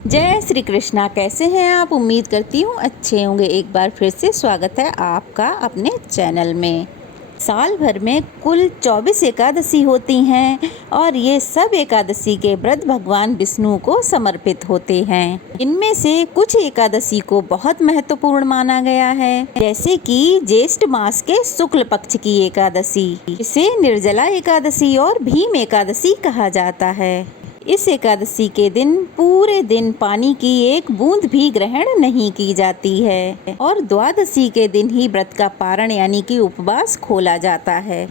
जय श्री कृष्णा। कैसे हैं आप? उम्मीद करती हूँ अच्छे होंगे। एक बार फिर से स्वागत है आपका अपने चैनल में। साल भर में कुल 24 एकादशी होती हैं और ये सब एकादशी के व्रत भगवान विष्णु को समर्पित होते हैं। इनमें से कुछ एकादशी को बहुत महत्वपूर्ण माना गया है, जैसे कि ज्येष्ठ मास के शुक्ल पक्ष की एकादशी। इसे निर्जला एकादशी और भीम एकादशी कहा जाता है। इस एकादशी के दिन पूरे दिन पानी की एक बूंद भी ग्रहण नहीं की जाती है और द्वादशी के दिन ही व्रत का पारण यानी कि उपवास खोला जाता है।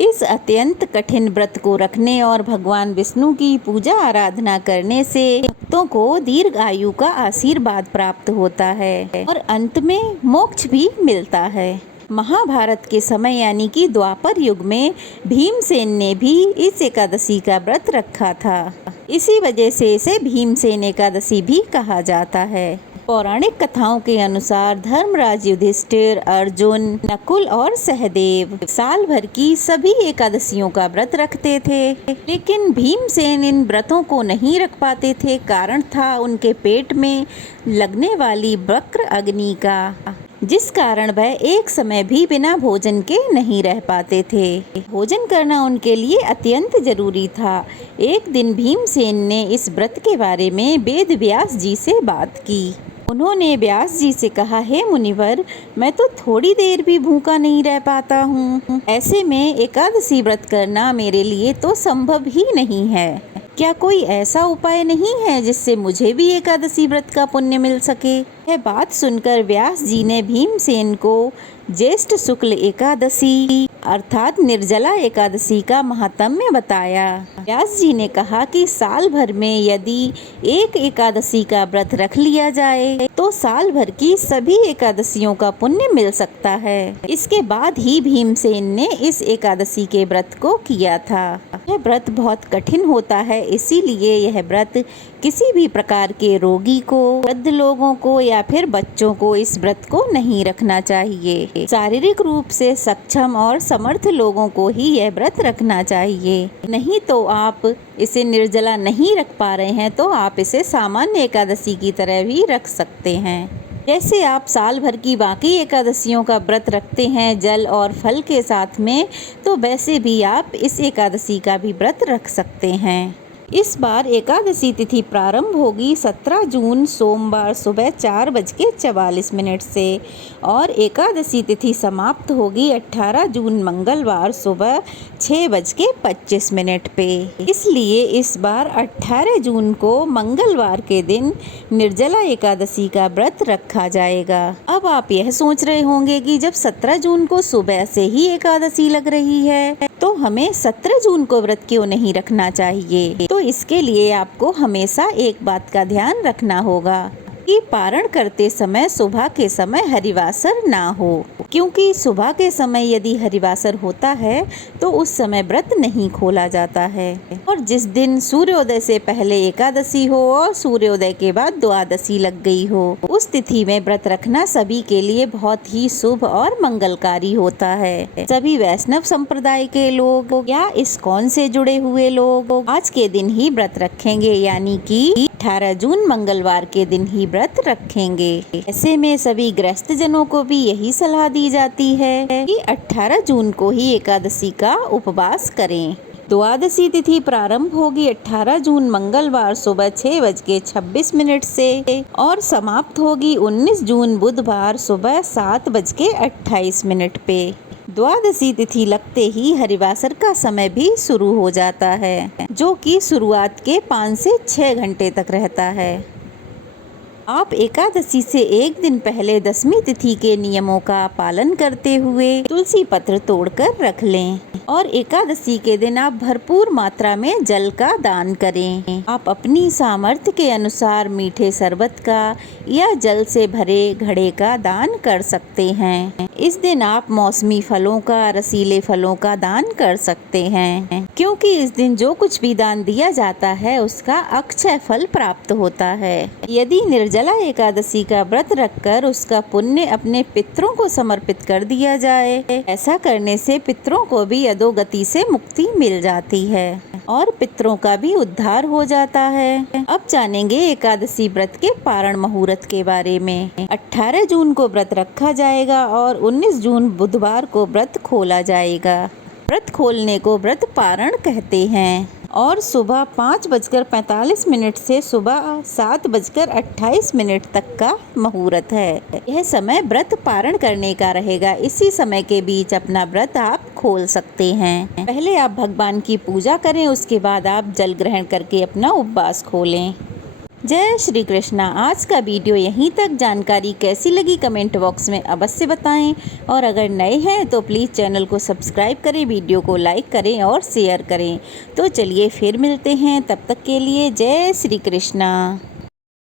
इस अत्यंत कठिन व्रत को रखने और भगवान विष्णु की पूजा आराधना करने से भक्तों को दीर्घ आयु का आशीर्वाद प्राप्त होता है और अंत में मोक्ष भी मिलता है। महाभारत के समय यानी कि द्वापर युग में भीमसेन ने भी इस एकादशी का व्रत रखा था। इसी वजह से इसे भीमसेन एकादशी भी कहा जाता है। पौराणिक कथाओं के अनुसार धर्मराज युधिष्ठिर, अर्जुन, नकुल और सहदेव साल भर की सभी एकादशियों का व्रत रखते थे, लेकिन भीमसेन इन व्रतों को नहीं रख पाते थे। कारण था उनके पेट में लगने वाली वक्र अग्नि का, जिस कारण वह एक समय भी बिना भोजन के नहीं रह पाते थे। भोजन करना उनके लिए अत्यंत जरूरी था। एक दिन भीमसेन ने इस व्रत के बारे में वेद व्यास जी से बात की। उन्होंने व्यास जी से कहा, हे मुनिवर, मैं तो थोड़ी देर भी भूखा नहीं रह पाता हूँ। ऐसे में एकादशी व्रत करना मेरे लिए तो संभव ही नहीं है। क्या कोई ऐसा उपाय नहीं है जिससे मुझे भी एकादशी व्रत का पुण्य मिल सके? यह बात सुनकर व्यास जी ने भीमसेन को ज्येष्ठ शुक्ल एकादशी अर्थात निर्जला एकादशी का महात्म्य बताया। व्यास जी ने कहा कि साल भर में यदि एक एकादशी का व्रत रख लिया जाए तो साल भर की सभी एकादशियों का पुण्य मिल सकता है। इसके बाद ही भीमसेन ने इस एकादशी के व्रत को किया था। यह व्रत बहुत कठिन होता है, इसीलिए यह व्रत किसी भी प्रकार के रोगी को, वृद्ध लोगों को या फिर बच्चों को इस व्रत को नहीं रखना चाहिए। शारीरिक रूप से सक्षम और समर्थ लोगों को ही यह व्रत रखना चाहिए। नहीं तो आप इसे निर्जला नहीं रख पा रहे हैं तो आप इसे सामान्य एकादशी की तरह भी रख सकते हैं। जैसे आप साल भर की बाकी एकादशियों का व्रत रखते हैं जल और फल के साथ में, तो वैसे भी आप इस एकादशी का भी व्रत रख सकते हैं। इस बार एकादशी तिथि प्रारंभ होगी 17 जून सोमवार सुबह 4:44 से और एकादशी तिथि समाप्त होगी 18 जून मंगलवार सुबह 6:25 पे। इसलिए इस बार 18 जून को मंगलवार के दिन निर्जला एकादशी का व्रत रखा जाएगा। अब आप यह सोच रहे होंगे कि जब 17 जून को सुबह से ही एकादशी लग रही है तो हमें 17 जून को व्रत क्यों नहीं रखना चाहिए? तो इसके लिए आपको हमेशा एक बात का ध्यान रखना होगा कि पारण करते समय सुबह के समय हरिवासर ना हो, क्योंकि सुबह के समय यदि हरिवासर होता है तो उस समय व्रत नहीं खोला जाता है। और जिस दिन सूर्योदय से पहले एकादशी हो और सूर्योदय के बाद द्वादशी लग गई हो, उस तिथि में व्रत रखना सभी के लिए बहुत ही शुभ और मंगलकारी होता है। सभी वैष्णव संप्रदाय के लोग या इस्कॉन से जुड़े हुए लोग आज के दिन ही व्रत रखेंगे, यानी कि 18 जून मंगलवार के दिन ही व्रत रखेंगे। ऐसे में सभी गृहस्थ जनों को भी यही सलाह दी जाती है कि 18 जून को ही एकादशी का उपवास करें। द्वादशी तिथि प्रारंभ होगी 18 जून मंगलवार सुबह 6:26 से और समाप्त होगी 19 जून बुधवार सुबह 7:28 पे। द्वादशी तिथि लगते ही हरिवासर का समय भी शुरू हो जाता है, जो कि शुरुआत के 5 से 6 घंटे तक रहता है। आप एकादशी से एक दिन पहले दसवीं तिथि के नियमों का पालन करते हुए तुलसी पत्र तोड़कर रख लें और एकादशी के दिन आप भरपूर मात्रा में जल का दान करें। आप अपनी सामर्थ्य के अनुसार मीठे शरबत का या जल से भरे घड़े का दान कर सकते हैं। इस दिन आप मौसमी फलों का, रसीले फलों का दान कर सकते हैं, क्योंकि इस दिन जो कुछ भी दान दिया जाता है उसका अक्षय फल प्राप्त होता है। यदि निर्जला एकादशी का व्रत रखकर उसका पुण्य अपने पितरों को समर्पित कर दिया जाए, ऐसा करने से पितरों को भी अधोगति से मुक्ति मिल जाती है। और पितरों का भी उद्धार हो जाता है। अब जानेंगे एकादशी व्रत के पारण मुहूर्त के बारे में। 18 जून को व्रत रखा जाएगा और 19 जून बुधवार को व्रत खोला जाएगा। व्रत खोलने को व्रत पारण कहते हैं और सुबह 5:45 से सुबह 7:28 तक का मुहूर्त है। यह समय व्रत पारण करने का रहेगा। इसी समय के बीच अपना व्रत आप खोल सकते हैं। पहले आप भगवान की पूजा करें, उसके बाद आप जल ग्रहण करके अपना उपवास खोलें। जय श्री कृष्णा। आज का वीडियो यहीं तक। जानकारी कैसी लगी कमेंट बॉक्स में अवश्य बताएं और अगर नए हैं तो प्लीज़ चैनल को सब्सक्राइब करें, वीडियो को लाइक करें और शेयर करें। तो चलिए फिर मिलते हैं, तब तक के लिए जय श्री कृष्णा।